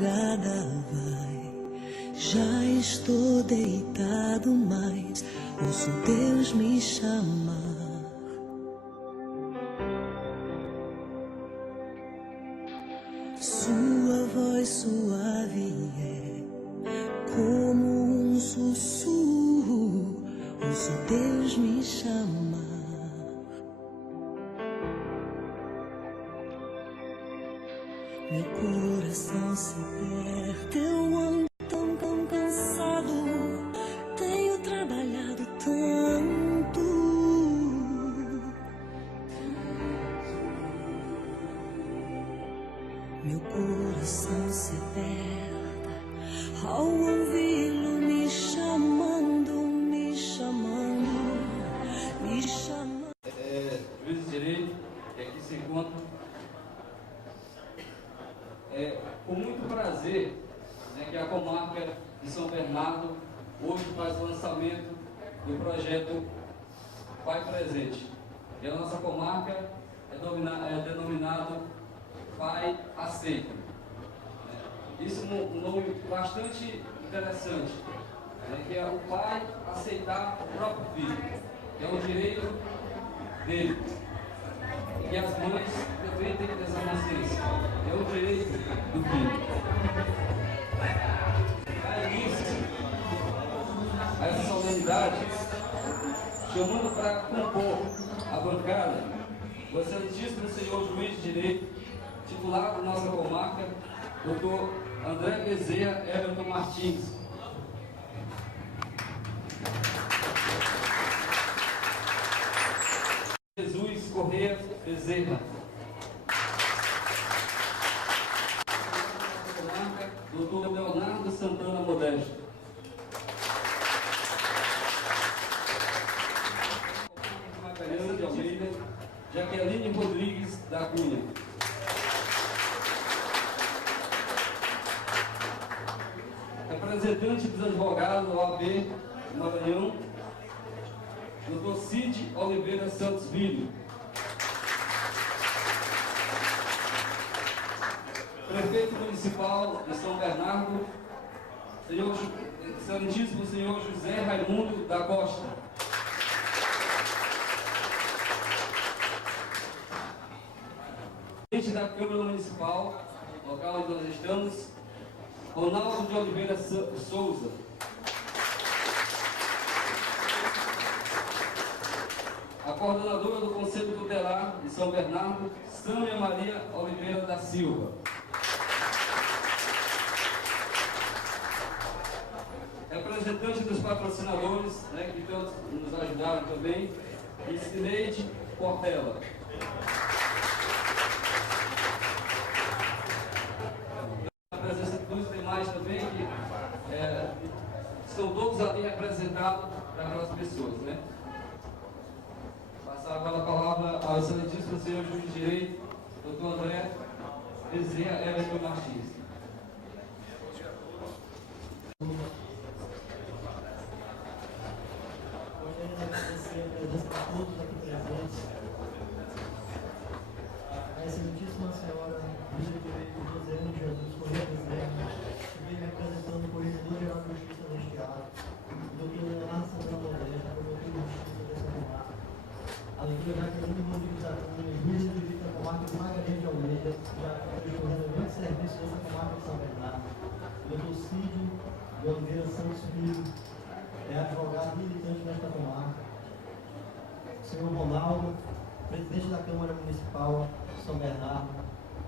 madrugada vai, já estou deitado, mas ouço Deus me chamar. Sua voz suave é como um sussurro, ouço Deus me chamar. Meu coração se aperta, eu ando tão cansado, tenho trabalhado tanto. Meu coração se aperta ao ouvi-lo me chamando, me chamando, me chamando. Juiz de direito, que aqui se encontra. Com muito prazer, que a comarca de São Bernardo hoje faz o lançamento do projeto Pai Presente. E a nossa comarca é denominado Pai Aceita. Isso é um nome bastante interessante, que é o pai aceitar o próprio filho, que é o direito dele. E as mães também têm que ter essa consciência, é o direito do filho. A início, a essa solenidade, chamando para compor a bancada, o excelentíssimo senhor juiz de direito, titular da nossa comarca, doutor André Bezerra Everton Martins. Jesus Correia Bezerra. Doutor Leonardo Santana Modesto. Magalhães de Almeida. Jaqueline Rodrigues da Cunha. Representante dos advogados da OAB Maranhão, Dr. Cid Oliveira Santos Filho. Prefeito Municipal de São Bernardo, excelentíssimo senhor José Raimundo da Costa. Presidente da Câmara Municipal, local onde nós estamos, Ronaldo de Oliveira Souza. A coordenadora do Conselho Tutelar de São Bernardo, Sâmia Maria Oliveira da Silva. Representante dos patrocinadores, que todos nos ajudaram também, Isineide Portela. A presença dos demais também, que estão todos ali representados para aquelas pessoas, Passar agora a palavra ao excelentíssimo senhor juiz de direito, doutor André Bezerra Everton Martins. Agradecer a presença de todos aqui presentes, a excelentíssima senhora juiz de direito Josiane Jesus Correia Bezerra, que vem representando o Corregedor-Geral de Justiça deste ato, o doutor Leonardo Santana Modesto, promotor de Justiça desta comarca, a doutora Jaqueline Rodrigues da Cunha, juiz de direito da comarca de Magalhães de Almeida, já prestando grande serviço dessa comarca de São Bernardo, o doutor Cid de Oliveira Santos Filho, advogado militante desta comarca, o senhor Ronaldo, presidente da Câmara Municipal de São Bernardo,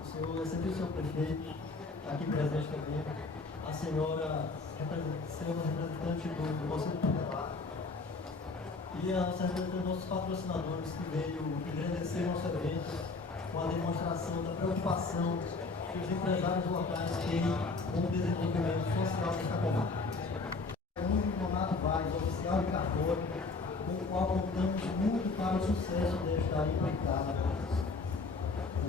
o senhor prefeito, aqui presente também, a senhora representante do Conselho Tutelar e a nossa representante dos nossos patrocinadores que veio engrandecer nosso evento com a demonstração da preocupação que os empresários locais têm com o desenvolvimento social desta comarca. Renato Vaz, oficial de cartório, com o qual contamos muito para o sucesso desta empreitada.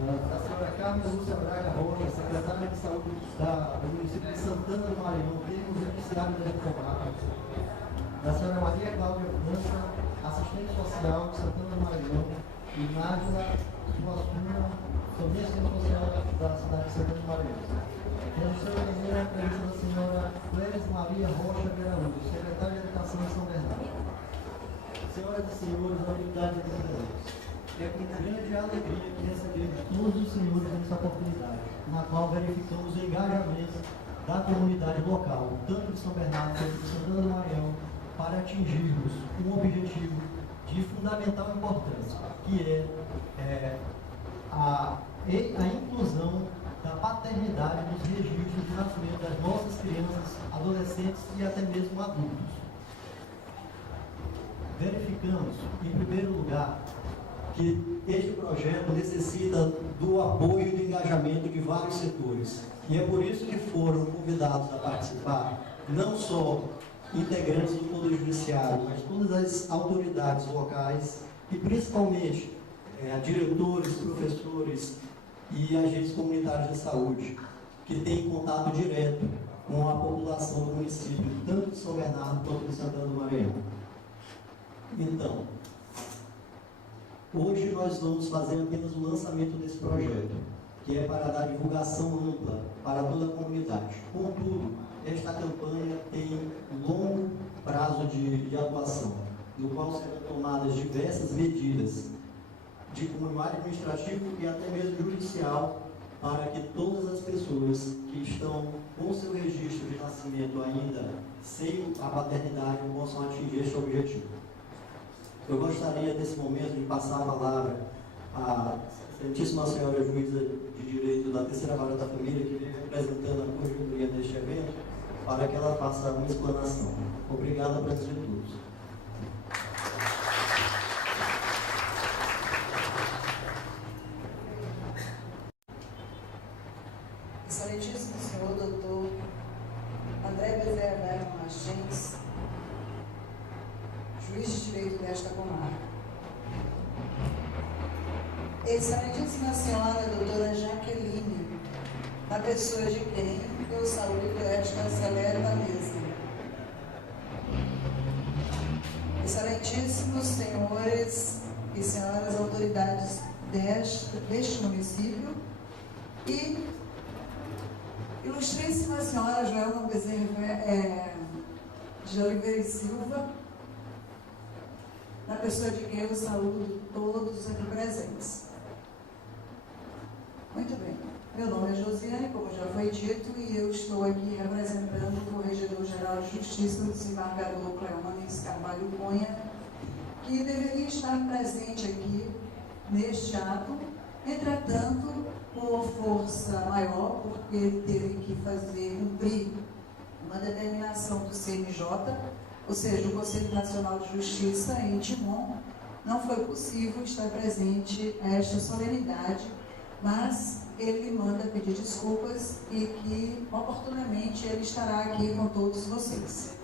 A senhora Carmen Lúcia Braga Rocha, secretária de saúde do município de Santana do Maranhão, termos beneficiários da comarca. Da senhora Maria Cláudia França, assistente social de Santana do Maranhão, e Nájila sou assistente social da cidade de Santana do Maranhão. Registrou a primeira presença da senhora Cléris Maria Rocha de Araújo, secretária de Educação de São Bernardo. Senhoras e senhores da unidade de presentes, é com grande alegria que recebemos todos os senhores nessa oportunidade, na qual verificamos o engajamento da comunidade local, tanto de São Bernardo quanto de Santana do Maranhão, para atingirmos um objetivo de fundamental importância, que é a inclusão da paternidade nos registros de nascimento das nossas crianças, adolescentes e até mesmo adultos. Verificamos, em primeiro lugar, que este projeto necessita do apoio e do engajamento de vários setores. E é por isso que foram convidados a participar, não só integrantes do Poder Judiciário, mas todas as autoridades locais e principalmente diretores, professores e agentes comunitários de saúde, que têm contato direto com a população do município, tanto de São Bernardo quanto de Santana do Maranhão. Então, hoje nós vamos fazer apenas o lançamento desse projeto, que é para dar divulgação ampla para toda a comunidade. Contudo, esta campanha tem longo prazo de atuação, no qual serão tomadas diversas medidas de cunho administrativo e até mesmo judicial, para que todas as pessoas que estão com seu registro de nascimento ainda sem a paternidade possam atingir este objetivo. Eu gostaria, nesse momento, de passar a palavra à Excelentíssima Senhora Juíza de Direito da Terceira Vara da Família, que vem representando a Corregedoria neste evento, para que ela faça uma explanação. Obrigado a presença de todos. Excelentíssimo senhor doutor André Bezerra Velho Martins, juiz de direito desta comarca. Excelentíssima senhora doutora Jaqueline, na pessoa de quem eu saúdo esta celebra mesa. Excelentíssimos senhores e senhoras autoridades deste município e ilustríssima senhora Joelma Bezerra de Oliveira e Silva, na pessoa de quem eu saúdo todos aqui presentes. Muito bem, meu nome é Josiane, como já foi dito, e eu estou aqui representando o Corregedor-Geral de Justiça, o desembargador Cleomanes Carvalho Cunha, que deveria estar presente aqui neste ato, entretanto, por força maior, porque ele teve que cumprir uma determinação do CNJ, ou seja, o Conselho Nacional de Justiça, em Timon, não foi possível estar presente a esta solenidade, mas ele manda pedir desculpas e que, oportunamente, ele estará aqui com todos vocês.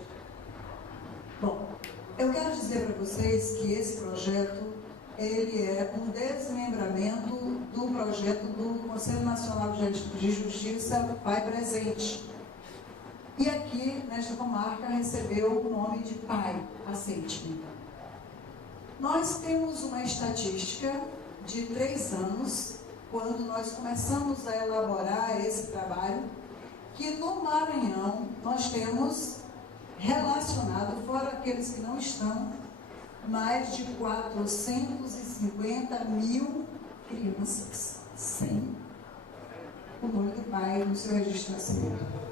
Bom, eu quero dizer para vocês que esse projeto, ele é um desmembramento do projeto do Conselho Nacional de Justiça Pai Presente. E aqui, nesta comarca, recebeu o nome de Pai, aceite-me. Nós temos uma estatística de 3 anos, quando nós começamos a elaborar esse trabalho, que no Maranhão nós temos relacionado, fora aqueles que não estão, mais de 450 mil crianças sem o nome do pai no seu registro de nascimento.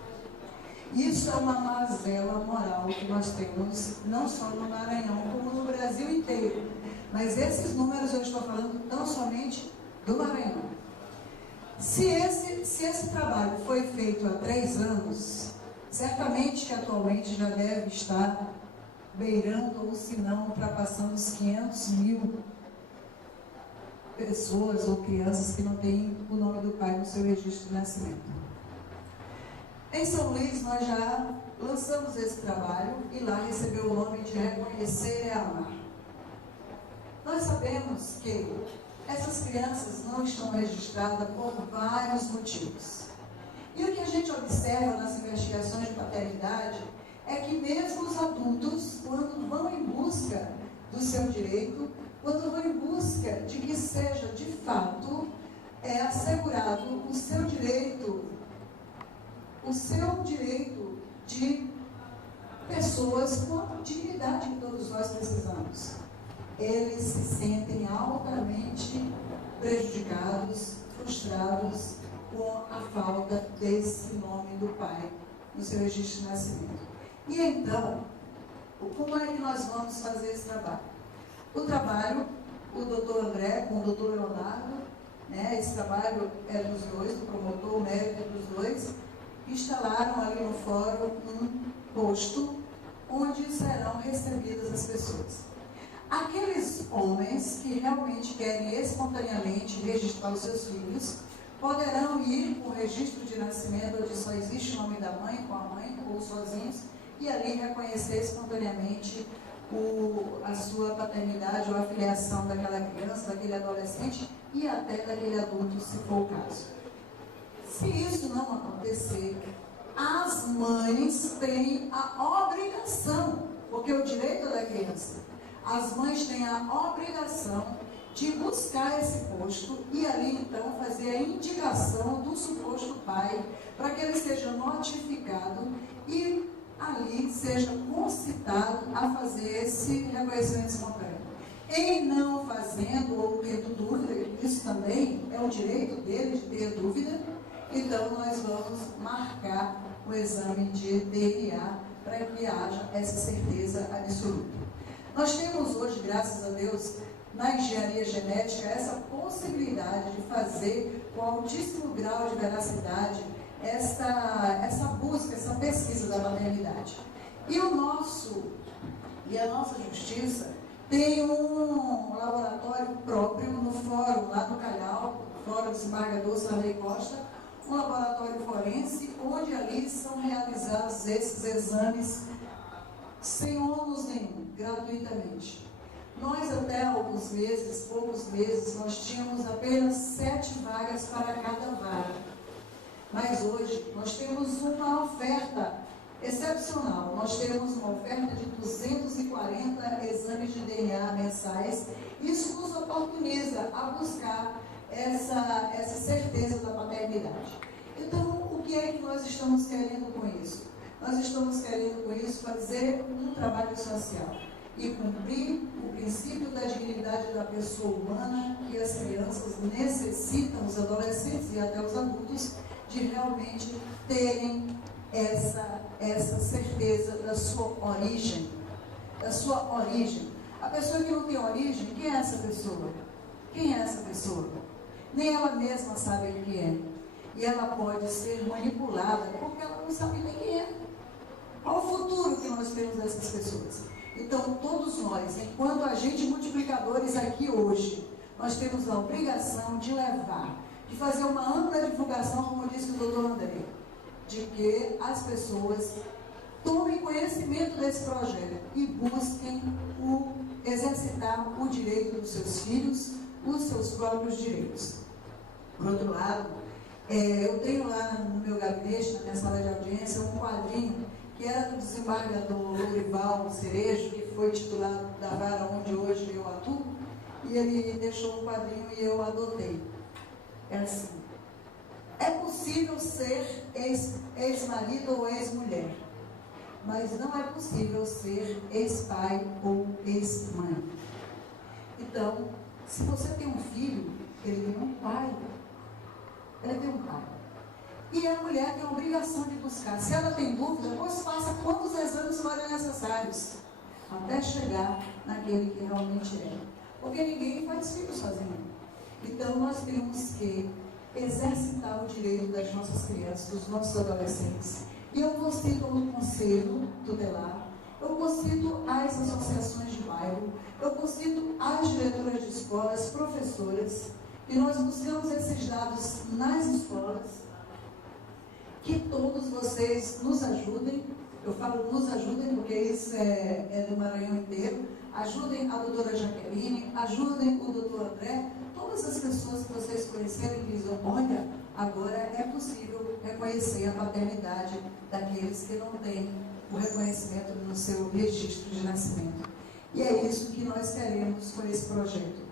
Isso é uma mazela moral que nós temos, não só no Maranhão, como no Brasil inteiro. Mas esses números eu estou falando tão somente do Maranhão. Se esse trabalho foi feito há 3 anos, certamente que atualmente já deve estar beirando, ou se não, ultrapassando os 500 mil pessoas ou crianças que não têm o nome do pai no seu registro de nascimento. Em São Luís, nós já lançamos esse trabalho e lá recebeu o nome de Reconhecer e Amar. Nós sabemos que essas crianças não estão registradas por vários motivos. E o que a gente observa nas investigações de paternidade é que mesmo os adultos, quando vão em busca do seu direito, quando vão em busca busca de que seja, de fato, assegurado o seu direito de pessoas com a dignidade que todos nós precisamos. Eles se sentem altamente prejudicados, frustrados com a falta desse nome do pai no seu registro de nascimento. E então, como é que nós vamos fazer esse trabalho? O trabalho, o doutor André com o doutor Leonardo, esse trabalho é dos dois, do promotor, o mérito é dos dois, instalaram ali no fórum um posto onde serão recebidas as pessoas. Aqueles homens que realmente querem espontaneamente registrar os seus filhos, poderão ir com o registro de nascimento onde só existe o nome da mãe, com a mãe, ou sozinhos, e ali reconhecer espontaneamente a sua paternidade ou a filiação daquela criança, daquele adolescente e até daquele adulto, se for o caso. Se isso não acontecer, as mães têm a obrigação, porque o direito é da criança, as mães têm a obrigação de buscar esse posto e ali então fazer a indicação do suposto pai para que ele seja notificado e ali seja concitado a fazer esse reconhecimento espontâneo. Em não fazendo ou tendo dúvida, isso também é o direito dele de ter dúvida, então nós vamos marcar o exame de DNA para que haja essa certeza absoluta. Nós temos hoje, graças a Deus, na engenharia genética, essa possibilidade de fazer com altíssimo grau de veracidade essa busca, essa pesquisa da maternidade. E a nossa justiça tem um laboratório próprio no fórum, lá no Calhau, Fórum Desembargador Sarney Costa, um laboratório forense, onde ali são realizados esses exames sem ônus nenhum, gratuitamente. Nós até alguns meses, poucos meses, nós tínhamos apenas 7 vagas para cada vaga. Mas hoje nós temos uma oferta excepcional. Nós temos uma oferta de 240 exames de DNA mensais. Isso nos oportuniza a buscar essa certeza da paternidade. Então, o que é que nós estamos querendo com isso? Nós estamos querendo com isso fazer um trabalho social e cumprir o princípio da dignidade da pessoa humana que as crianças necessitam, os adolescentes e até os adultos, de realmente terem essa certeza da sua origem. Da sua origem. A pessoa que não tem origem, quem é essa pessoa? Quem é essa pessoa? Nem ela mesma sabe o que é. E ela pode ser manipulada porque ela não sabe nem quem é. Qual o futuro que nós temos dessas pessoas? Então, todos nós, enquanto agentes multiplicadores aqui hoje, nós temos a obrigação de levar, de fazer uma ampla divulgação, como disse o doutor André, de que as pessoas tomem conhecimento desse projeto e busquem exercitar o direito dos seus filhos, os seus próprios direitos. Por outro lado, eu tenho lá no meu gabinete, na minha sala de audiência, um quadrinho que era do desembargador Lourival Cerejo, que foi titular da vara onde hoje eu atuo, e ele deixou um quadrinho e eu adotei. É assim: é possível ser ex-marido ou ex-mulher, mas não é possível ser ex-pai ou ex-mãe. Então, se você tem um filho, ele tem um pai. Ele tem um pai. E a mulher tem a obrigação de buscar. Se ela tem dúvida, pois faça quantos exames forem necessários, até chegar naquele que realmente é. Porque ninguém faz filho sozinho. Então, nós temos que exercitar o direito das nossas crianças, dos nossos adolescentes. E eu consigo no conselho tutelar, eu consigo as associações de bairro, eu consigo as diretoras de escolas, professoras, e nós buscamos esses dados nas escolas, que todos vocês nos ajudem. Eu falo nos ajudem porque isso é do Maranhão inteiro. Ajudem a doutora Jaqueline, ajudem o doutor André, todas as pessoas que vocês conhecerem que dizem: olha, agora é possível reconhecer a paternidade daqueles que não têm o reconhecimento no seu registro de nascimento. E é isso que nós queremos com esse projeto.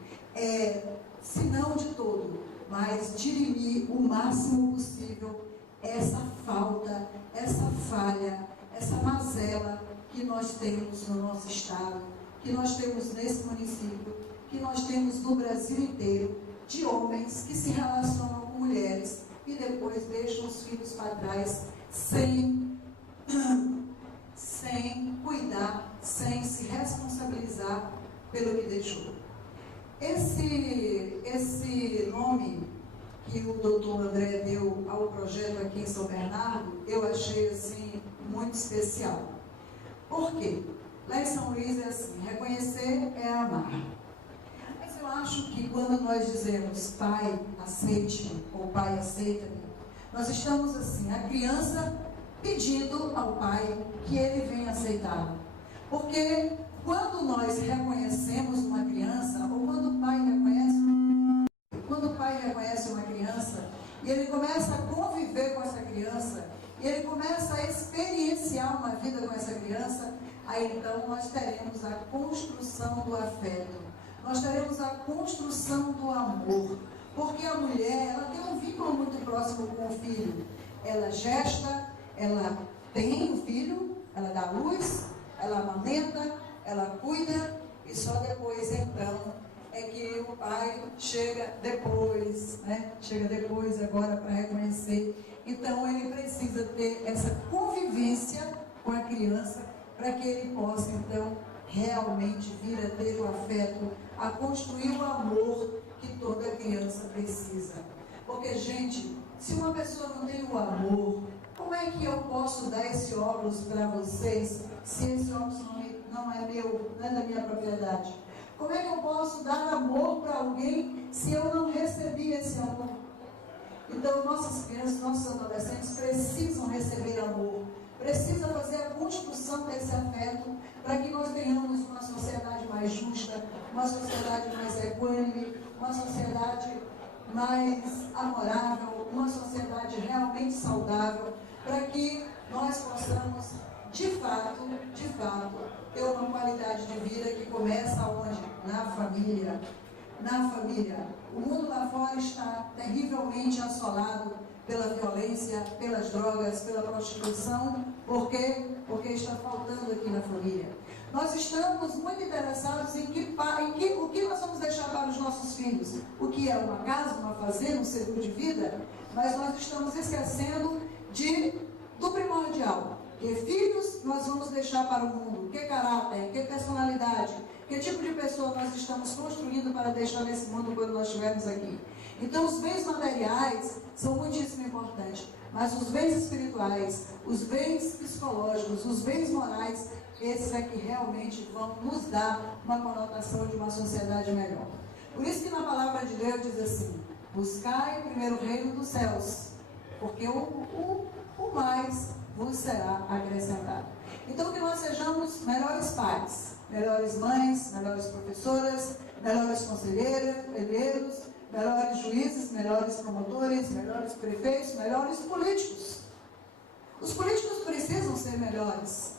se não de todo, mas dirimir o máximo possível essa falta, essa falha, essa mazela que nós temos no nosso estado, que nós temos nesse município, que nós temos no Brasil inteiro, de homens que se relacionam com mulheres e depois deixam os filhos para trás sem cuidar, sem se responsabilizar pelo que deixou. Esse nome que o doutor André deu ao projeto aqui em São Bernardo, eu achei assim muito especial. Por quê? Lá em São Luís é assim, reconhecer é amar. Mas eu acho que quando nós dizemos pai, aceite-me, ou pai, aceita-me, nós estamos assim, a criança pedindo ao pai que ele venha aceitá-la. Porque quando nós reconhecemos uma criança, ou quando o pai reconhece uma criança, e ele começa a conviver com essa criança, e ele começa a experienciar uma vida com essa criança, aí então nós teremos a construção do afeto, nós teremos a construção do amor, porque a mulher, ela tem um vínculo muito próximo com o filho, ela gesta, ela tem o filho, ela dá luz, ela amamenta, ela cuida, e só depois então é que o pai chega depois, né? Chega depois agora para reconhecer. Então ele precisa ter essa convivência com a criança para que ele possa então realmente vir a ter o afeto, a construir o amor que toda criança precisa. Porque, gente, se uma pessoa não tem o amor, como é que eu posso dar esse óculos para vocês se esse óculos não é meu, não é da minha propriedade? Como é que eu posso dar amor para alguém se eu não recebi esse amor? Então, nossas crianças, nossos adolescentes precisam receber amor, precisam fazer a construção desse afeto para que nós tenhamos uma sociedade mais justa, uma sociedade mais equânime, uma sociedade mais amorável, uma sociedade realmente saudável, para que nós possamos, de fato, ter uma qualidade de vida que começa onde? Na família. Na família. O mundo lá fora está terrivelmente assolado pela violência, pelas drogas, pela prostituição. Por quê? Porque está faltando aqui na família. Nós estamos muito interessados em o que nós vamos deixar para os nossos filhos. O que é uma casa, uma fazenda, um seguro de vida, mas nós estamos esquecendo do primordial. Que filhos nós vamos deixar para o mundo? Que caráter, que personalidade, que tipo de pessoa nós estamos construindo para deixar nesse mundo quando nós estivermos aqui? Então, os bens materiais são muitíssimo importantes, mas os bens espirituais, os bens psicológicos, os bens morais, esses é que realmente vão nos dar uma conotação de uma sociedade melhor. Por isso que na palavra de Deus diz assim: buscai primeiro o reino dos céus, porque o mais vos será acrescentado. Então, que nós sejamos melhores pais, melhores mães, melhores professoras, melhores conselheiros, melhores juízes, melhores promotores, melhores prefeitos, melhores políticos. Os políticos precisam ser melhores,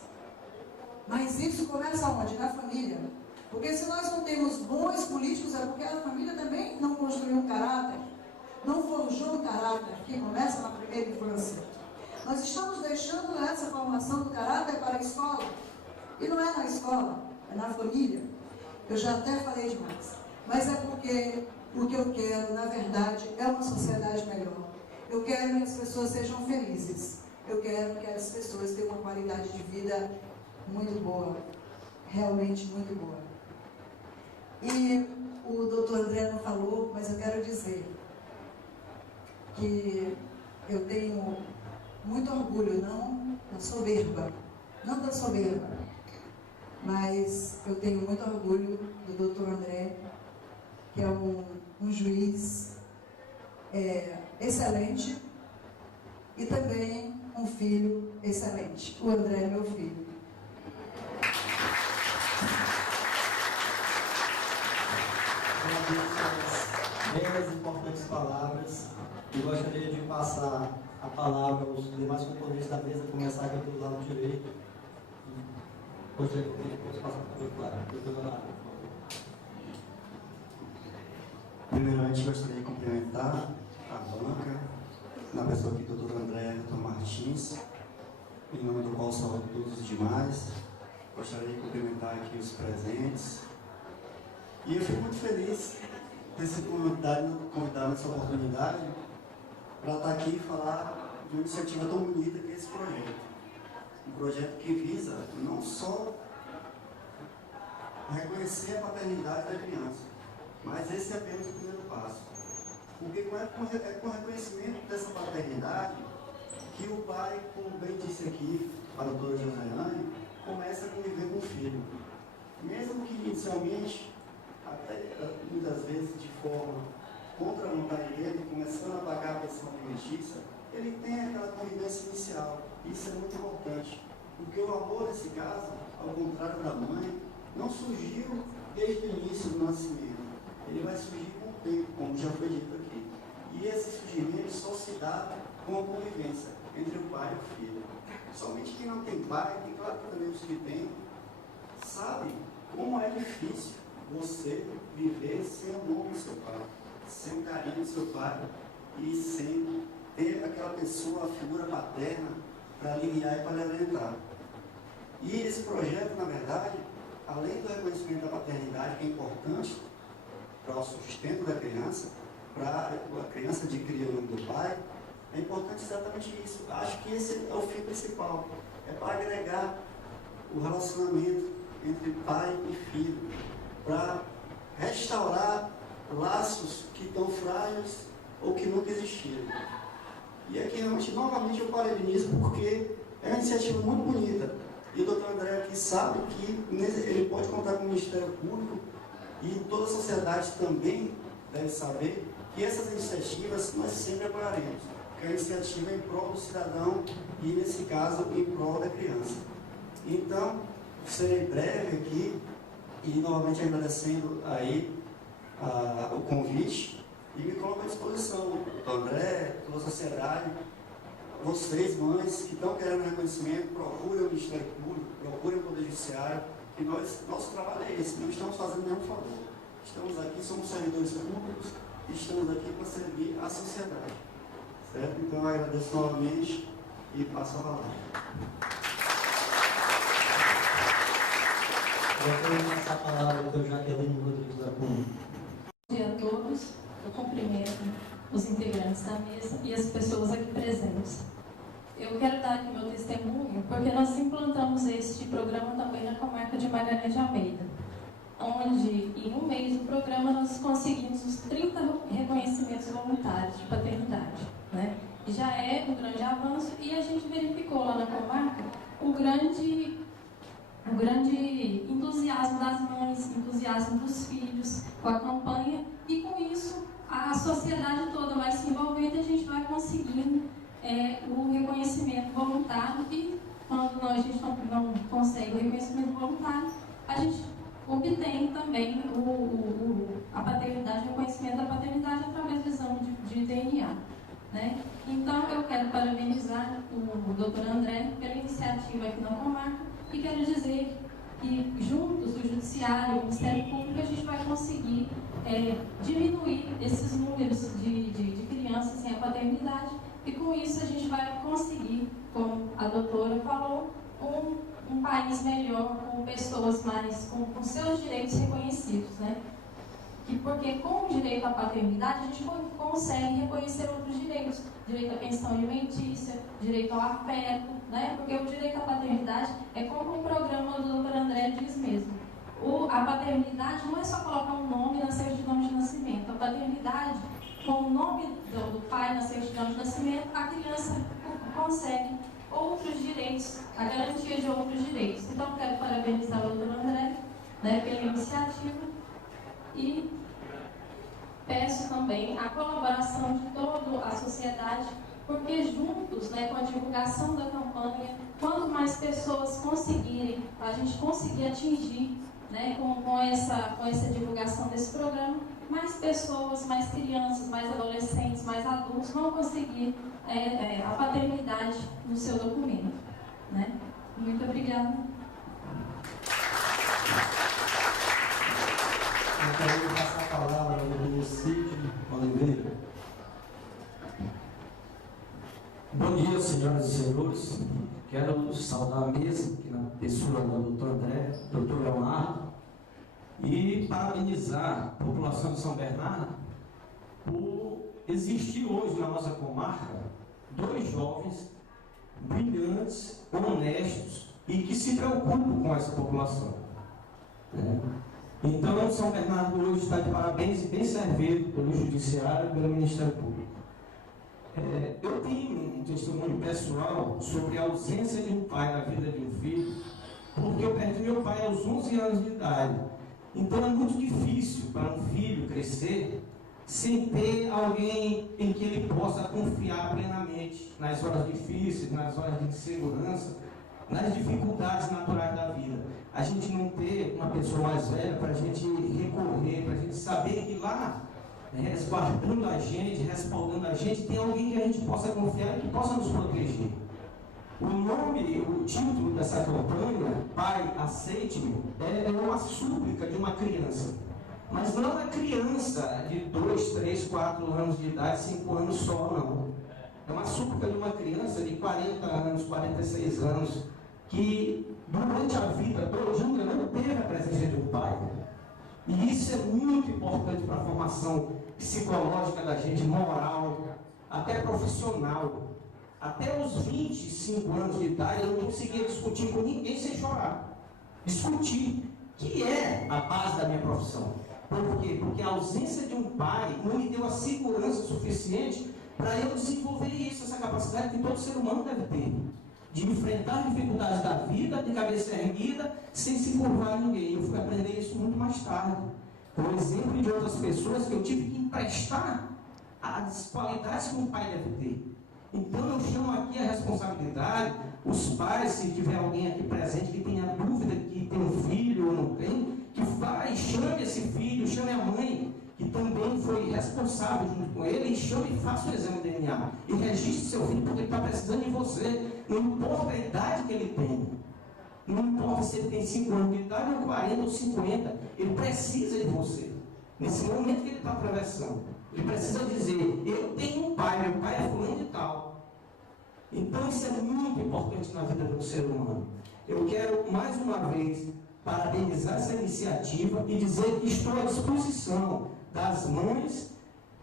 mas isso começa onde? Na família. Porque se nós não temos bons políticos, é porque a família também não construiu um caráter, não forjou um caráter, que começa na primeira infância. Nós estamos deixando essa formação do caráter para a escola. E não é na escola, é na família. Eu já até falei demais. Mas é porque o que eu quero, na verdade, é uma sociedade melhor. Eu quero que as pessoas sejam felizes. Eu quero que as pessoas tenham uma qualidade de vida muito boa. Realmente muito boa. E o doutor André não falou, mas eu quero dizer que eu tenho muito orgulho, não da soberba, mas eu tenho muito orgulho do doutor André, que é um juiz excelente e também um filho excelente. O André é meu filho. Agradeço as belas e importantes palavras e gostaria de passar a palavra aos demais componentes da mesa, começar aqui pelo lado direito. Gostaria de passar para o outro lado. Primeiramente, gostaria de cumprimentar a banca, na pessoa aqui do Dr. André Martins, em nome do qual saúdo todos os demais. Gostaria de cumprimentar aqui os presentes. E eu fico muito feliz de ter sido convidado nessa oportunidade para estar aqui e falar de uma iniciativa tão bonita que é esse projeto. Um projeto que visa não só reconhecer a paternidade da criança, mas esse é apenas o primeiro passo. Porque é com o reconhecimento dessa paternidade que o pai, como bem disse aqui a doutora Josiane, começa a conviver com o filho. Mesmo que inicialmente, até muitas vezes de forma contra a vontade dele, começando a pagar a pressão alimentícia, ele tem aquela convivência inicial. Isso é muito importante. Porque o amor, nesse caso, ao contrário da mãe, não surgiu desde o início do nascimento. Ele vai surgir com o tempo, como já foi dito aqui. E esse surgimento só se dá com a convivência entre o pai e o filho. Somente quem não tem pai, e claro que também os que têm, sabe como é difícil você viver sem o amor do seu pai, sem o carinho do seu pai e sem ter aquela pessoa, a figura paterna, para aliviar e para orientar. E esse projeto, na verdade, além do reconhecimento da paternidade, que é importante para o sustento da criança, para a criança adquirir o nome do pai, é importante exatamente isso. Acho que esse é o fim principal. É para agregar o relacionamento entre pai e filho, para restaurar laços que estão frágeis ou que nunca existiram. E aqui, novamente, eu parabenizo porque é uma iniciativa muito bonita. E o doutor André aqui sabe que ele pode contar com o Ministério Público e toda a sociedade também deve saber que essas iniciativas nós sempre apoiaremos, que é a iniciativa em prol do cidadão e, nesse caso, em prol da criança. Então, serei breve aqui e, novamente, agradecendo aí o convite e me coloco à disposição, doutor André, toda a sociedade, vocês, mães, que estão querendo reconhecimento, procurem o Ministério Público, procurem o Poder Judiciário, que nosso trabalho é esse, não estamos fazendo nenhum favor. Estamos aqui, somos servidores públicos e estamos aqui para servir a sociedade. Certo? Então, eu agradeço novamente e passo a palavra. Eu vou passar a palavra ao Dr. Jaqueline Rodrigues da Cunha. Bom dia a todos. Eu cumprimento os integrantes da mesa e as pessoas aqui presentes. Eu quero dar aqui meu testemunho, porque nós implantamos este programa também na comarca de Magalhães de Almeida, onde, em um mês do programa, nós conseguimos os 30 reconhecimentos voluntários de paternidade, né? E já é um grande avanço, e a gente verificou lá na comarca o grande entusiasmo das mães, entusiasmo dos filhos com a campanha, e com isso a sociedade toda vai se envolvendo e a gente vai conseguindo o reconhecimento voluntário. E quando a gente não consegue o reconhecimento voluntário, a gente obtém também a paternidade, o reconhecimento da paternidade através do exame de DNA. Né? Então, eu quero parabenizar o Dr. André pela iniciativa aqui na comarca e quero dizer que juntos, o Judiciário e o Ministério Público, a gente vai conseguir diminuir esses números de crianças sem a paternidade, e com isso a gente vai conseguir, como a doutora falou, um país melhor, com pessoas mais, com seus direitos reconhecidos, né? Porque com o direito à paternidade a gente consegue reconhecer outros direitos, direito à pensão alimentícia, direito ao afeto, né? Porque o direito à paternidade é como o programa do Dr. André diz mesmo. A paternidade não é só colocar um nome na certidão de nascimento. A paternidade, com o nome do pai na certidão de nascimento, a criança consegue outros direitos, a garantia de outros direitos. Então, quero parabenizar o Dr. André, né, pela iniciativa e peço também a colaboração de toda a sociedade, porque juntos, né, com a divulgação da campanha, quanto mais pessoas conseguirem, a gente conseguir atingir, né, com essa divulgação desse programa, mais pessoas, mais crianças, mais adolescentes, mais adultos vão conseguir a paternidade no seu documento. Né? Muito obrigada. Eu quero passar a palavra ao Cid senhores, quero saudar a mesa, aqui na pessoa do doutor André, doutor Leonardo, e parabenizar a população de São Bernardo por existir hoje na nossa comarca 2 jovens brilhantes, honestos e que se preocupam com essa população. Então, São Bernardo hoje está de parabéns e bem servido pelo Judiciário e pelo Ministério Público. Eu tenho um testemunho pessoal sobre a ausência de um pai na vida de um filho, porque eu perdi meu pai aos 11 anos de idade. Então é muito difícil para um filho crescer sem ter alguém em que ele possa confiar plenamente nas horas difíceis, nas horas de insegurança, nas dificuldades naturais da vida. A gente não ter uma pessoa mais velha para a gente recorrer, para a gente saber que lá, resguardando a gente, respaldando a gente, tem alguém que a gente possa confiar e que possa nos proteger. O título dessa campanha, Pai, Aceite-me, é uma súplica de uma criança. Mas não é uma criança de 2, 3, 4 anos de idade, 5 anos só, não. É uma súplica de uma criança de 40 anos, 46 anos, que durante a vida todinha não teve a presença de um pai. E isso é muito importante para a formação psicológica da gente, moral, até profissional. Até os 25 anos de idade eu não conseguia discutir com ninguém sem chorar. Discutir, que é a base da minha profissão. Por quê? Porque a ausência de um pai não me deu a segurança suficiente para eu desenvolver isso, essa capacidade que todo ser humano deve ter. De enfrentar dificuldades da vida, de cabeça erguida, sem se curvar a ninguém. Eu fui aprender isso muito mais tarde. Com o exemplo de outras pessoas que eu tive que emprestar as qualidades que um pai deve ter. Então eu chamo aqui a responsabilidade, os pais, se tiver alguém aqui presente que tenha dúvida que tem um filho ou não tem, que vai, chame esse filho, chame a mãe, que também foi responsável junto com ele, e chame e faça o exame de DNA. E registre seu filho porque ele está precisando de você. Não importa a idade que ele tem. Não importa se ele tem 5 anos de idade, ou 40 ou 50. Ele precisa de você. Nesse momento que ele está atravessando. Ele precisa dizer, eu tenho um pai, meu pai é fulano de tal. Então isso é muito importante na vida do ser humano. Eu quero mais uma vez parabenizar essa iniciativa e dizer que estou à disposição das mães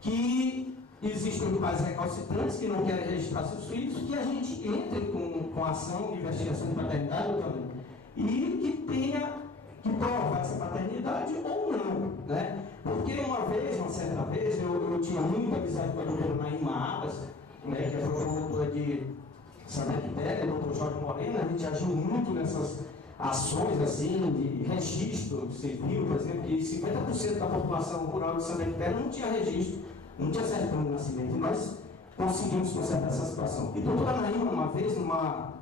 que existem pais recalcitrantes que não querem registrar seus filhos, que a gente entre com ação de investigação de paternidade também, e que tenha que provar essa paternidade ou não, né? Porque uma certa vez, eu tinha muita amizade com a doutora Naima Abbas, né, que é a promotora de Santa Quitéria, o doutor Jorge Moreno. A gente agiu muito nessas ações assim, de registro civil, por exemplo, que 50% da população rural de Santa Quitéria não tinha registro, não tinha certidão de nascimento, e nós conseguimos consertar essa situação. E a doutora Naima, uma vez, numa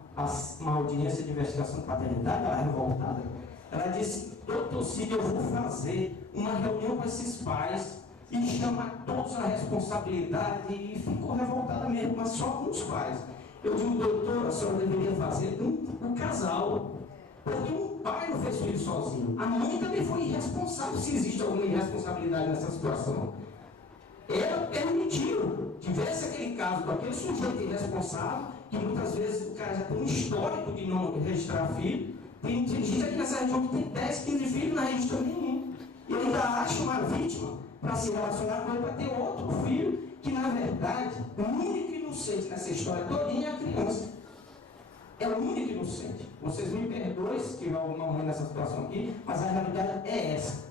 audiência de investigação de paternidade, ela revoltada, ela disse, doutor Cid, eu vou fazer uma reunião com esses pais e chamar todos a responsabilidade, e ficou revoltada mesmo, mas só com os pais. Eu digo, doutor, a senhora deveria fazer um casal, porque um pai não fez filho sozinho. A mãe também foi irresponsável, se existe alguma irresponsabilidade nessa situação. Ela permitiu, tivesse aquele caso daquele sujeito irresponsável, que muitas vezes o cara já tem um histórico de não registrar filho. Tem gente aqui nessa região que tem 10, 15 filhos e não registra nenhum. E ainda acha uma vítima para se relacionar com ele, para ter outro filho, que na verdade, o único inocente nessa história todinha é a criança. É o único inocente. Vocês me perdoem se tiver alguma mãe nessa situação aqui, mas a realidade é essa.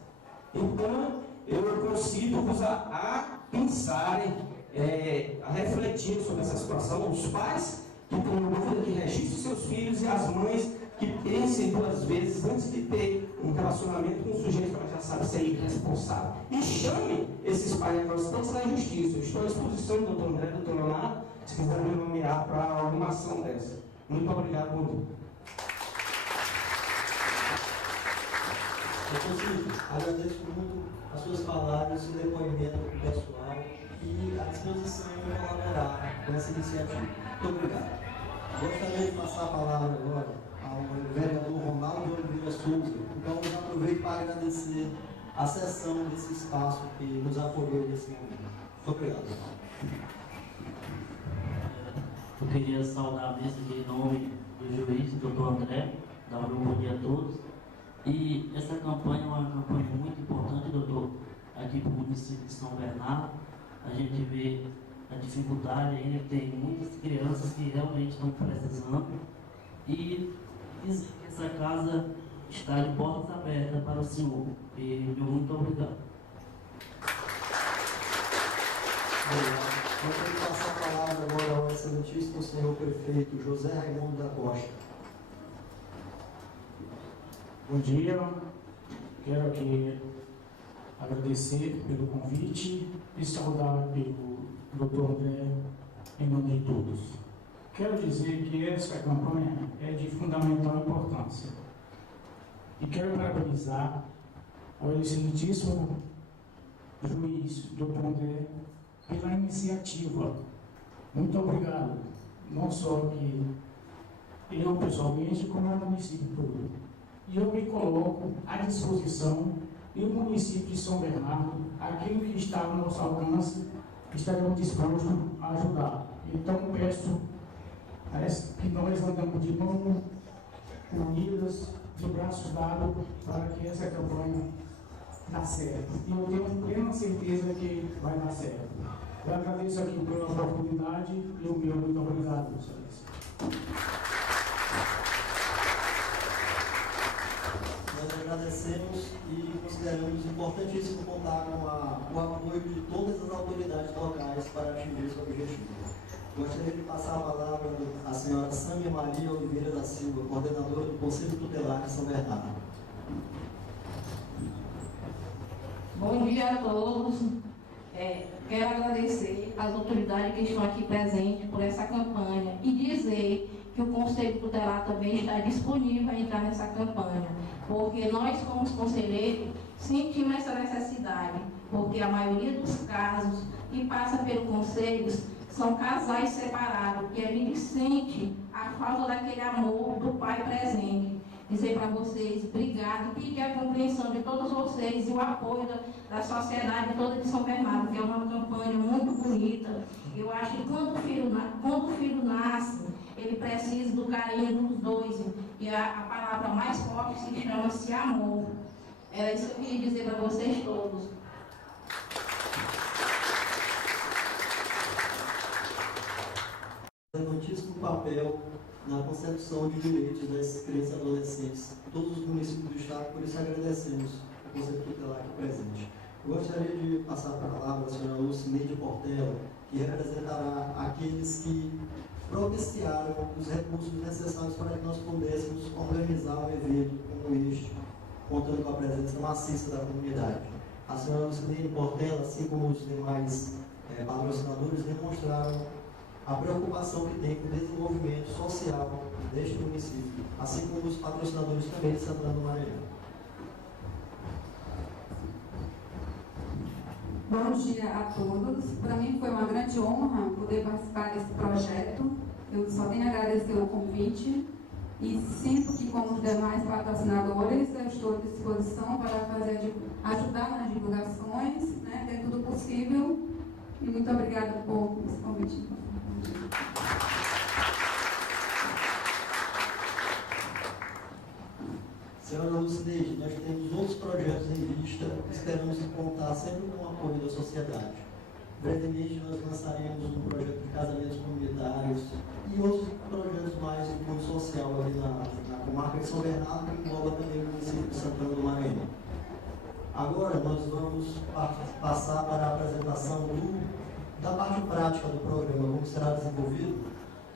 Então, eu consigo-vos a pensarem, a refletir sobre essa situação, os pais que têm dúvida que registrem seus filhos, e as mães que pensem 2 vezes antes de ter um relacionamento com um sujeito que ela já sabe ser irresponsável. E chame esses pais recalcitrantes na justiça. Eu estou à disposição do doutor André e do doutor Leonardo, se quiserem me nomear para alguma ação dessa. Muito obrigado por tudo. Agradeço muito as suas palavras, o depoimento pessoal e a disposição em colaborar com essa iniciativa. Muito obrigado. Gostaria de passar a palavra agora ao vereador Ronaldo Oliveira Souza. Então, eu aproveito para agradecer a sessão desse espaço que nos apoiou nesse momento. Muito obrigado. queria saudar a mesa em nome do juiz, doutor André, dar um bom dia a todos. E essa campanha é uma campanha muito importante, doutor, aqui para o município de São Bernardo. A gente vê a dificuldade ainda, tem muitas crianças que realmente estão precisando. E dizer que essa casa está de portas abertas para o senhor. E muito obrigado. Gostaria de passar a palavra agora ao excelentíssimo senhor prefeito José Raimundo da Costa. Bom dia, quero aqui agradecer pelo convite e saudar pelo Dr. André em nome de todos. Quero dizer que essa campanha é de fundamental importância e quero parabenizar ao excelentíssimo juiz Dr. André pela iniciativa. Muito obrigado, não só aqui eu pessoalmente, como ao município todo. E eu me coloco à disposição e o município de São Bernardo, aquilo que está ao nosso alcance, estaremos dispostos a ajudar. Então peço que nós andamos de mão unidas, de braços dados, para que essa campanha dê certo. E eu tenho plena certeza que vai dar certo. Eu agradeço aqui pela oportunidade e o meu muito obrigado, senhores. Nós agradecemos e consideramos importantíssimo contar com o apoio de todas as autoridades locais para atingir esse objetivo. Gostaria de passar a palavra à senhora Sâmia Maria Oliveira da Silva, coordenadora do Conselho Tutelar de São Bernardo. Bom dia a todos. Quero agradecer às autoridades que estão aqui presentes por essa campanha e dizer que o Conselho Tutelar também está disponível a entrar nessa campanha, porque nós, como conselheiros, sentimos essa necessidade, porque a maioria dos casos que passa pelo Conselho são casais separados, e a gente sente a falta daquele amor do pai presente. Dizer para vocês, obrigado, e pedir a compreensão de todos vocês e o apoio da sociedade toda de São Bernardo, que é uma campanha muito bonita. Eu acho que quando o filho nasce, ele precisa do carinho dos dois, e a palavra mais forte se chama-se amor. Era isso que eu queria dizer para vocês todos. Relevantíssimo papel na concepção de direitos das crianças e adolescentes em todos os municípios do estado, por isso agradecemos o Conselho Tutelar aqui presente. Eu gostaria de passar a palavra à senhora Lucineide Portela, que representará aqueles que propiciaram os recursos necessários para que nós pudéssemos organizar um evento como este, contando com a presença maciça da comunidade. A senhora Lucineide Portela, assim como os demais patrocinadores, demonstraram a preocupação que tem com o desenvolvimento social deste município, assim como os patrocinadores também de Santana do Maranhão. Bom dia a todos. Para mim foi uma grande honra poder participar desse projeto. Eu só tenho a agradecer o convite e sinto que, como os demais patrocinadores, eu estou à disposição para ajudar nas divulgações, né, dentro do possível. E muito obrigada por esse convite. Senhora Lucineide, nós temos outros projetos em vista, esperamos contar sempre com o apoio da sociedade. Brevemente nós lançaremos um projeto de casamentos comunitários e outros projetos mais de cunho social ali na comarca de São Bernardo, que engloba também o município de Santana do Maranhão. Agora nós vamos passar para a apresentação da parte prática do programa, como será desenvolvido,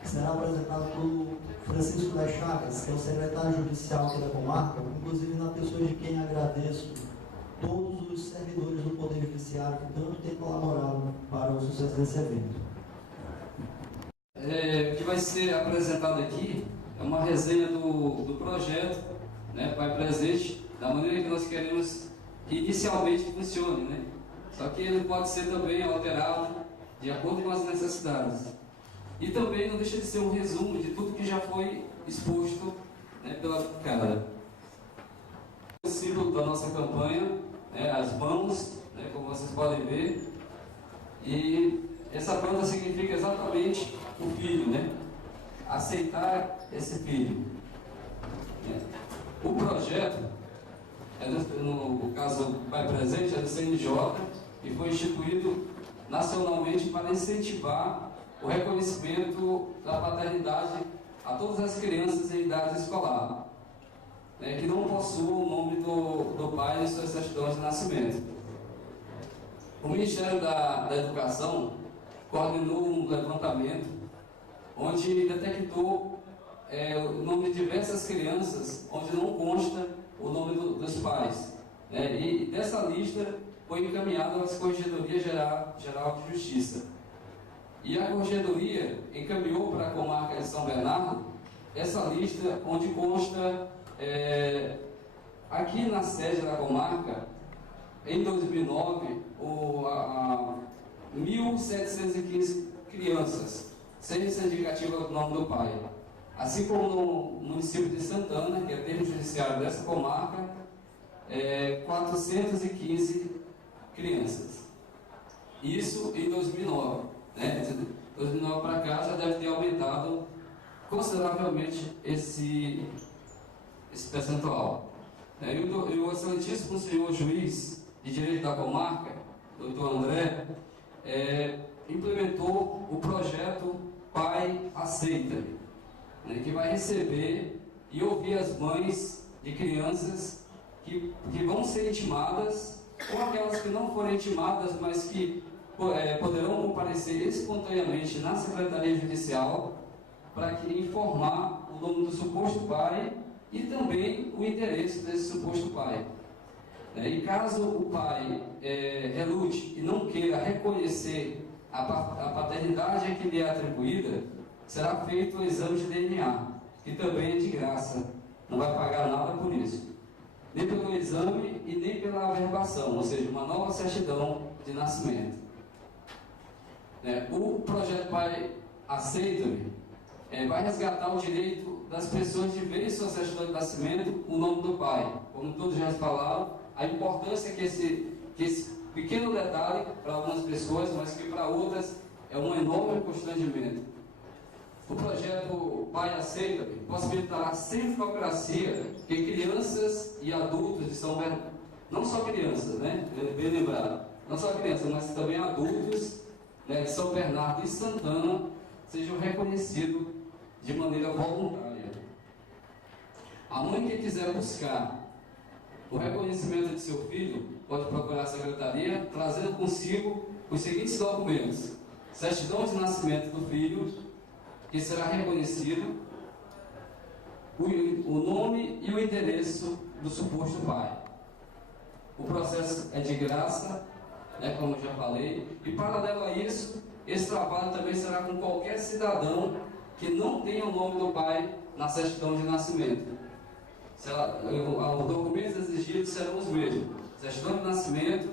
que será apresentado pelo Francisco das Chagas, que é o secretário judicial aqui da comarca, inclusive na pessoa de quem agradeço todos os servidores do Poder Judiciário que tanto têm colaborado para o sucesso desse evento. O que vai ser apresentado aqui é uma resenha do projeto, né, Pai Presente, da maneira que nós queremos que inicialmente funcione, né? Só que ele pode ser também alterado de acordo com as necessidades. E também não deixa de ser um resumo de tudo que já foi exposto, né, pela Câmara. O símbolo da nossa campanha, né, as mãos, né, como vocês podem ver, e essa planta significa exatamente o filho, né? aceitar esse filho. O projeto, no caso do Pai Presente, é do CNJ e foi instituído nacionalmente para incentivar o reconhecimento da paternidade a todas as crianças em idade escolar, que não possuam o nome do pai em suas certidões de nascimento. O Ministério da Educação coordenou um levantamento onde detectou o nome de diversas crianças onde não consta o nome dos pais. E dessa lista foi encaminhada às Corregedorias Geral de Justiça. E a Corregedoria encaminhou para a comarca de São Bernardo essa lista onde consta, aqui na sede da comarca, em 2009, 1.715 crianças, sem ser indicativo do nome do pai. Assim como no município de Santana, que é termo judiciário dessa comarca, 415 crianças. Isso em 2009. De 2009 para cá já deve ter aumentado consideravelmente esse percentual. E o excelentíssimo senhor juiz de direito da comarca, doutor André, implementou o projeto Pai Aceita, que vai receber e ouvir as mães de crianças que vão ser intimadas, ou aquelas que não forem intimadas, mas que poderão comparecer espontaneamente na Secretaria Judicial para informar o nome do suposto pai e também o endereço desse suposto pai. E caso o pai relute e não queira reconhecer a paternidade que lhe é atribuída, será feito o exame de DNA, que também é de graça, não vai pagar nada por isso. Nem pelo exame e nem pela averbação, ou seja, uma nova certidão de nascimento. O projeto Pai Aceita-me vai resgatar o direito das pessoas de ver em sua certidão de nascimento o nome do pai. Como todos já falaram, a importância que esse pequeno detalhe para algumas pessoas, mas que para outras é um enorme constrangimento. O projeto Pai Aceita-me possibilitará sem burocracia que crianças e adultos de São Bernardo, não só crianças, bem lembrado, não só crianças, mas também adultos de São Bernardo e Santana sejam reconhecidos de maneira voluntária. A mãe que quiser buscar o reconhecimento de seu filho pode procurar a secretaria trazendo consigo os seguintes documentos: certidão de nascimento do filho, que será reconhecido, o nome e o endereço do suposto pai. O processo é de graça, como eu já falei, e paralelo a isso, esse trabalho também será com qualquer cidadão que não tenha o nome do pai na certidão de nascimento. Os documentos exigidos serão os mesmos: certidão de nascimento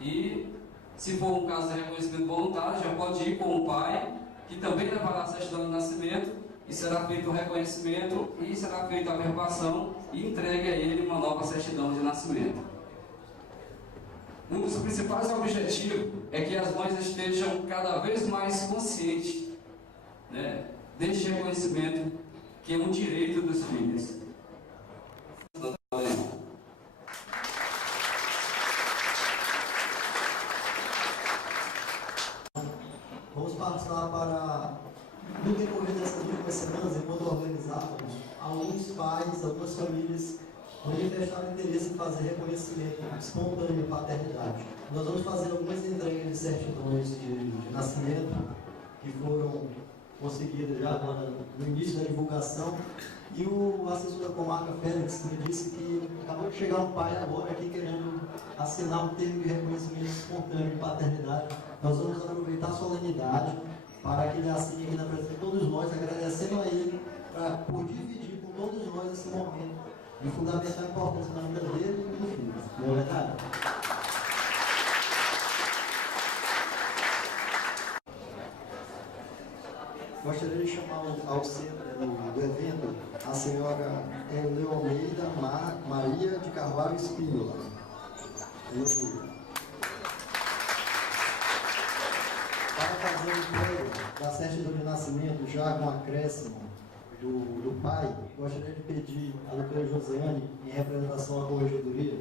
e, se for um caso de reconhecimento voluntário, já pode ir com o pai, que também levará a certidão de nascimento, e será feito o reconhecimento e será feita a averbação e entregue a ele uma nova certidão de nascimento. Um dos principais objetivos é que as mães estejam cada vez mais conscientes deste reconhecimento, que é um direito dos filhos. Vamos passar para, no decorrer dessas últimas semanas, enquanto organizávamos, alguns pais, algumas famílias manifestaram interesse em fazer reconhecimento espontâneo de paternidade. Nós vamos fazer algumas entregas de certidões de nascimento que foram conseguidas já agora no início da divulgação, e o assessor da comarca, Félix, me disse que acabou de chegar um pai agora aqui querendo assinar um termo de reconhecimento espontâneo de paternidade. Nós vamos aproveitar a solenidade para que ele assine aqui na presença de todos nós, agradecendo a ele por dividir com todos nós esse momento de fundamental importância na vida dele e do filho. Não é verdade? Gostaria de chamar ao centro do evento a senhora Eleu Almeida Maria de Carvalho Espínola. Para fazer o entrega da certidão de nascimento, já com acréscimo do pai, gostaria de pedir à doutora Josiane, em representação à corregedoria,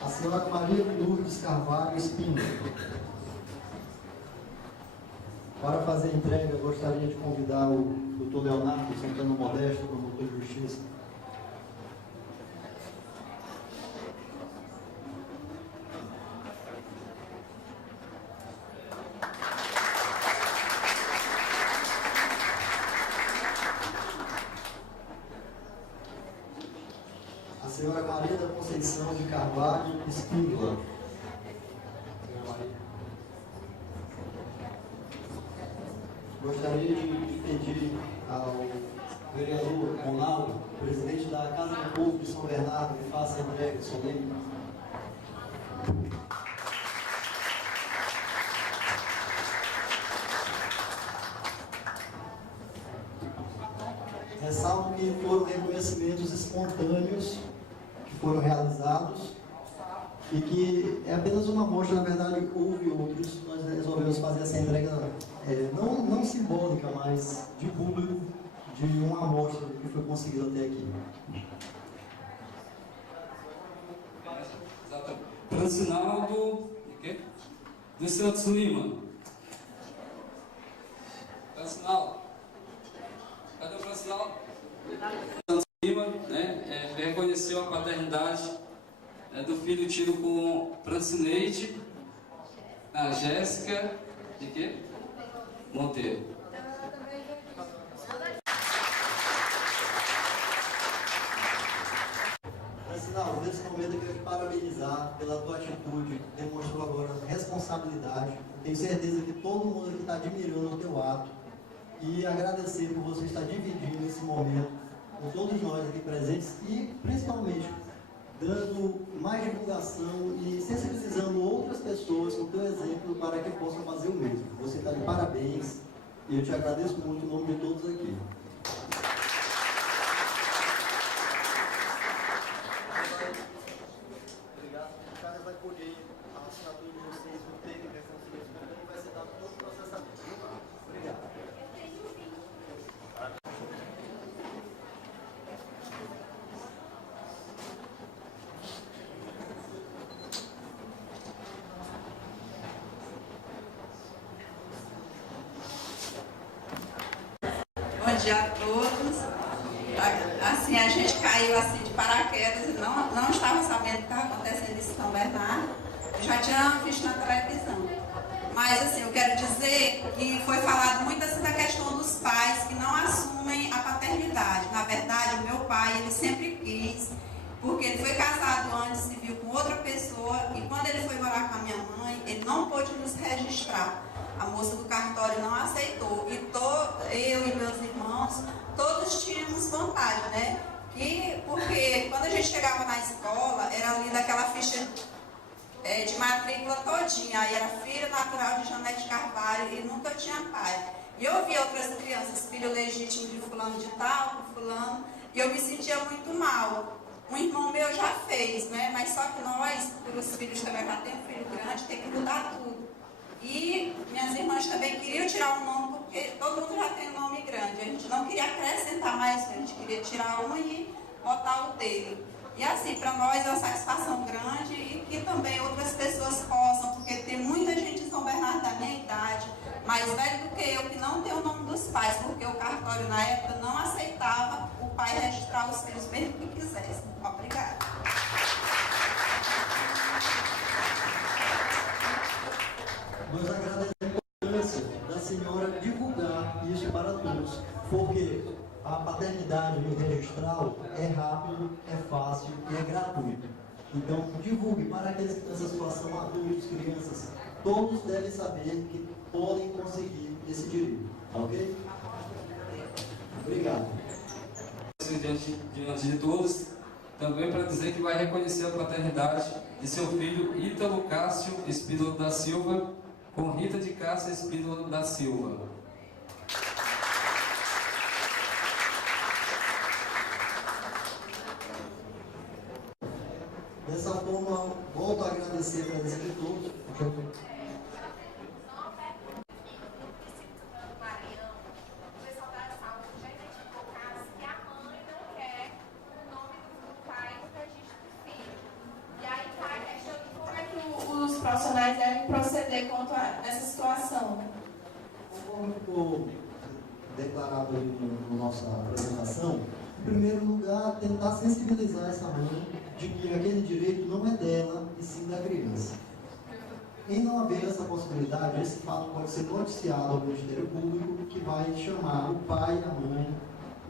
a senhora Maria Lourdes Carvalho Espíndola. Para fazer a entrega, eu gostaria de convidar o doutor Leonardo Santana Modesto, promotor de justiça. A senhora Maria da Conceição de Carvalho Espíndola. Gostaria de pedir ao vereador Ronaldo, presidente da Casa do Povo de São Bernardo, que faça a entrega solene. Ressalto que foram reconhecimentos espontâneos que foram realizados e que é apenas uma amostra, na verdade houve outros. Nós resolvemos fazer essa entrega não simbólica, mas de público, de uma amostra do que foi conseguido até aqui. Francinaldo dos Santos Lima. Francinaldo. Cadê o Francinaldo? Santos Lima, né? Reconheceu a paternidade do filho tido com Francineide, a Jéssica de quê? Monteiro. Francinaldo, nesse momento eu quero te parabenizar pela tua atitude, demonstrou agora responsabilidade. Tenho certeza que todo mundo aqui está admirando o teu ato e agradecer por você estar dividindo esse momento com todos nós aqui presentes e principalmente dando mais divulgação e sensibilizando outras pessoas com o teu exemplo para que possam fazer o mesmo. Você está de parabéns e eu te agradeço muito em nome de todos aqui. Obrigado. O cara vai colher a assinatura de vocês no termo de reconhecimento e vai ser dado todo o processamento. Obrigado. Bom dia a todos. Assim, a gente caiu assim de paraquedas e não estava sabendo o que estava acontecendo em São Bernardo. Já tinha visto na televisão. Mas assim, eu quero dizer que foi falado muito assim da questão dos pais que não assumem a paternidade. Na verdade, o meu pai, ele sempre quis, porque ele foi casado antes, se viu com outra pessoa, e quando ele foi morar com a minha mãe, ele não pôde nos registrar. A moça do cartório não aceitou. E eu e meus irmãos, todos tínhamos vontade, né? Porque quando a gente chegava na escola, era ali daquela ficha de matrícula todinha. Aí era filho natural de Janete Carvalho e nunca tinha pai. E eu via outras crianças, filho legítimo de fulano de tal, fulano, e eu me sentia muito mal. Um irmão meu já fez, né? Mas só que nós, por os filhos também, já tem um filho grande, tem que mudar tudo. E minhas irmãs também queriam tirar um nome, porque todo mundo já tem um nome grande. A gente não queria acrescentar mais, a gente queria tirar um e botar o dele. E assim, para nós é uma satisfação grande e que também outras pessoas possam, porque tem muita gente em São Bernardo da minha idade, mais velho do que eu, que não tem o nome dos pais, porque o cartório na época não aceitava o pai registrar os filhos, mesmo que quisesse. Obrigada. Nós agradecemos a importância da senhora divulgar isso para todos, porque a paternidade no registral é rápido, é fácil e é gratuito. Então, divulgue para aqueles que estão nessa situação, adultos, crianças, todos devem saber que podem conseguir esse direito, ok? Obrigado. Diante de uma diante de todos, também para dizer que vai reconhecer a paternidade de seu filho Ítalo Cássio Espínola da Silva, com Rita de Cássia Espínola da Silva. Dessa forma, volto a agradecer a presença de todos. Os profissionais devem proceder quanto a essa situação. Conforme ficou declarado na nossa apresentação, em primeiro lugar, tentar sensibilizar essa mãe de que aquele direito não é dela, e sim da criança. Em não haver essa possibilidade, esse fato pode ser noticiado ao Ministério Público, que vai chamar o pai e a mãe,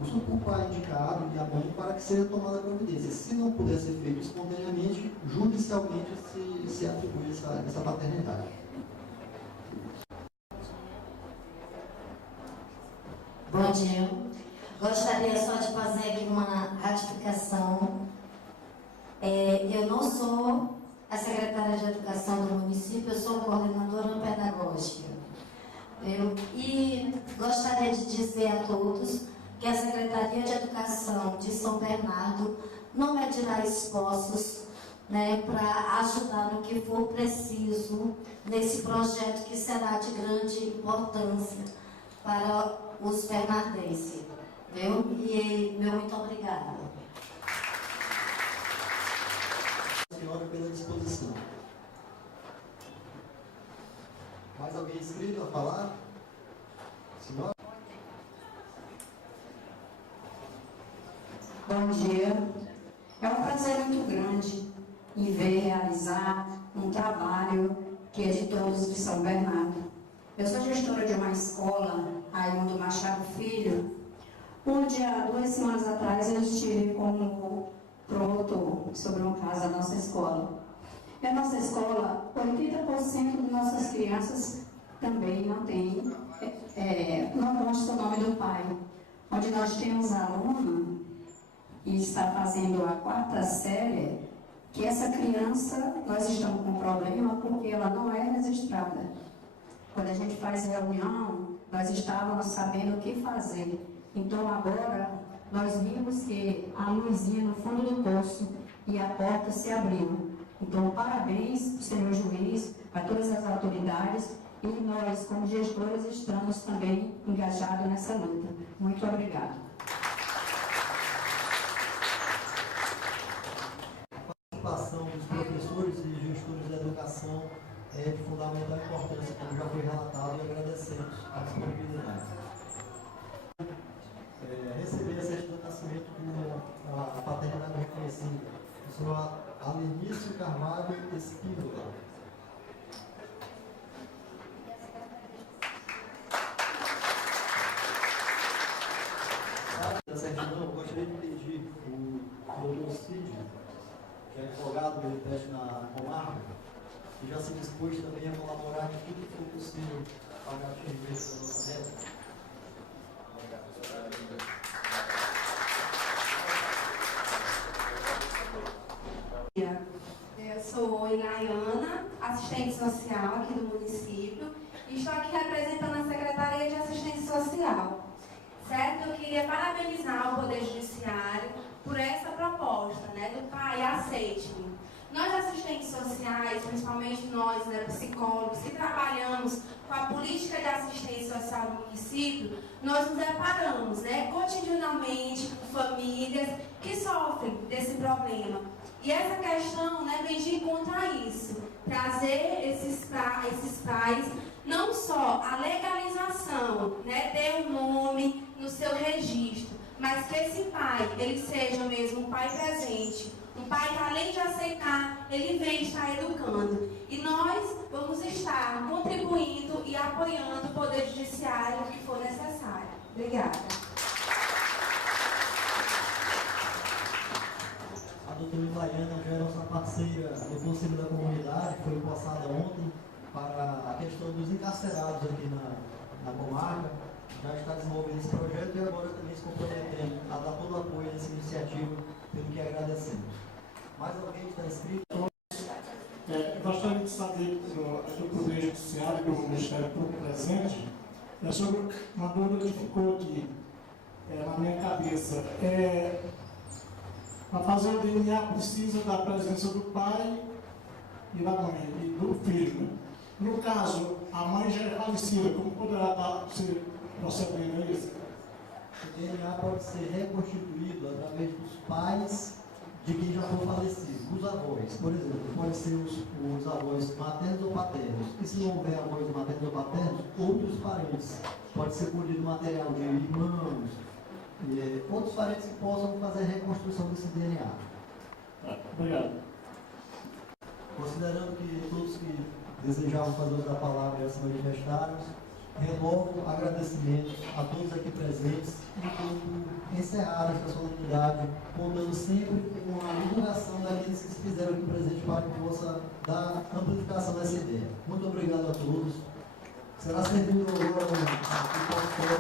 o pai indicado e a mãe, para que seja tomada providência. Se não puder ser feito espontaneamente, judicialmente se atribui essa paternidade. Bom dia. Gostaria só de fazer aqui uma ratificação. Eu não sou a secretária de Educação do município, eu sou coordenadora pedagógica. E gostaria de dizer a todos que a Secretaria de Educação de São Bernardo não medirá esforços, né, para ajudar no que for preciso nesse projeto que será de grande importância para os bernardenses. E meu muito obrigada. Senhora, pela disposição. Mais alguém inscrito a falar? Senhora? Bom dia. É um prazer muito grande em ver realizar um trabalho que é de todos de São Bernardo. Eu sou gestora de uma escola, Raimundo Machado Filho, onde há 2 semanas atrás eu estive como promotor sobre um caso da nossa escola. E a nossa escola, 80% de nossas crianças também não tem, não consta o nome do pai. Onde nós temos a aluna que está fazendo a 4ª série, que essa criança, nós estamos com um problema porque ela não é registrada. Quando a gente faz reunião, nós estávamos sabendo o que fazer. Então agora nós vimos que a luzinha no fundo do poço e a porta se abriu. Então parabéns para o senhor juiz, a todas as autoridades, e nós como gestores estamos também engajados nessa luta. Muito obrigada. A participação dos professores e gestores da educação é de fundamental importância, como já foi relatado, e agradecemos a disponibilidade. Receber a certidão de nascimento com a paternidade reconhecida, o senhor Alenício Carvalho Espínola. Da certidão, eu gostaria de pedir o doutor Cid, que é advogado do IPEST na comarca, e já se dispôs também a colaborar em tudo que for possível para atingir a nossa meta. Eu sou Ilaiana, assistente social aqui do município, e estou aqui representando a Secretaria de Assistência Social. Certo? Eu queria parabenizar o Poder Judiciário por essa proposta, né, do pai aceite-me. Nós, assistentes sociais, principalmente nós, né, psicólogos, que trabalhamos com a política de assistência social do município, nós nos deparamos, né, cotidianamente com famílias que sofrem desse problema. E essa questão, né, vem de encontro a isso, trazer esses pais, não só a legalização, né, ter um nome no seu registro, mas que esse pai, ele seja mesmo um pai presente, um pai que além de aceitar, ele vem estar educando. E nós vamos estar contribuindo e apoiando o Poder Judiciário no que for necessário. Obrigada. A doutora Ilaiana já é nossa parceira do Conselho da Comunidade, foi empossada ontem para a questão dos encarcerados aqui na comarca. já está desenvolvendo esse projeto e agora também se comprometendo a dar todo o apoio a essa iniciativa, pelo que agradecemos. Mais alguém está inscrito? Gostaria de saber do Poder Judiciário e do Ministério Público presente sobre uma dúvida que ficou aqui na minha cabeça. Para fazer o DNA precisa da presença do pai e da mãe, e do filho. Né? No caso, a mãe já é falecida, como poderá estar se procedendo isso? O DNA pode ser reconstituído através dos pais de quem já foi falecido, os avós. Por exemplo, pode ser os avós maternos ou paternos. E se não houver avós maternos ou paternos, outros parentes. Pode ser colhido material de irmãos, outros parentes que possam fazer a reconstrução desse DNA. Obrigado. Considerando que todos que desejavam fazer uso da palavra já se manifestaram, renovo agradecimentos a todos aqui presentes e por encerrar esta solenidade, contando sempre com a divulgação daqueles que se fizeram aqui presentes para que possa dar amplificação dessa ideia. Muito obrigado a todos. Será servido agora um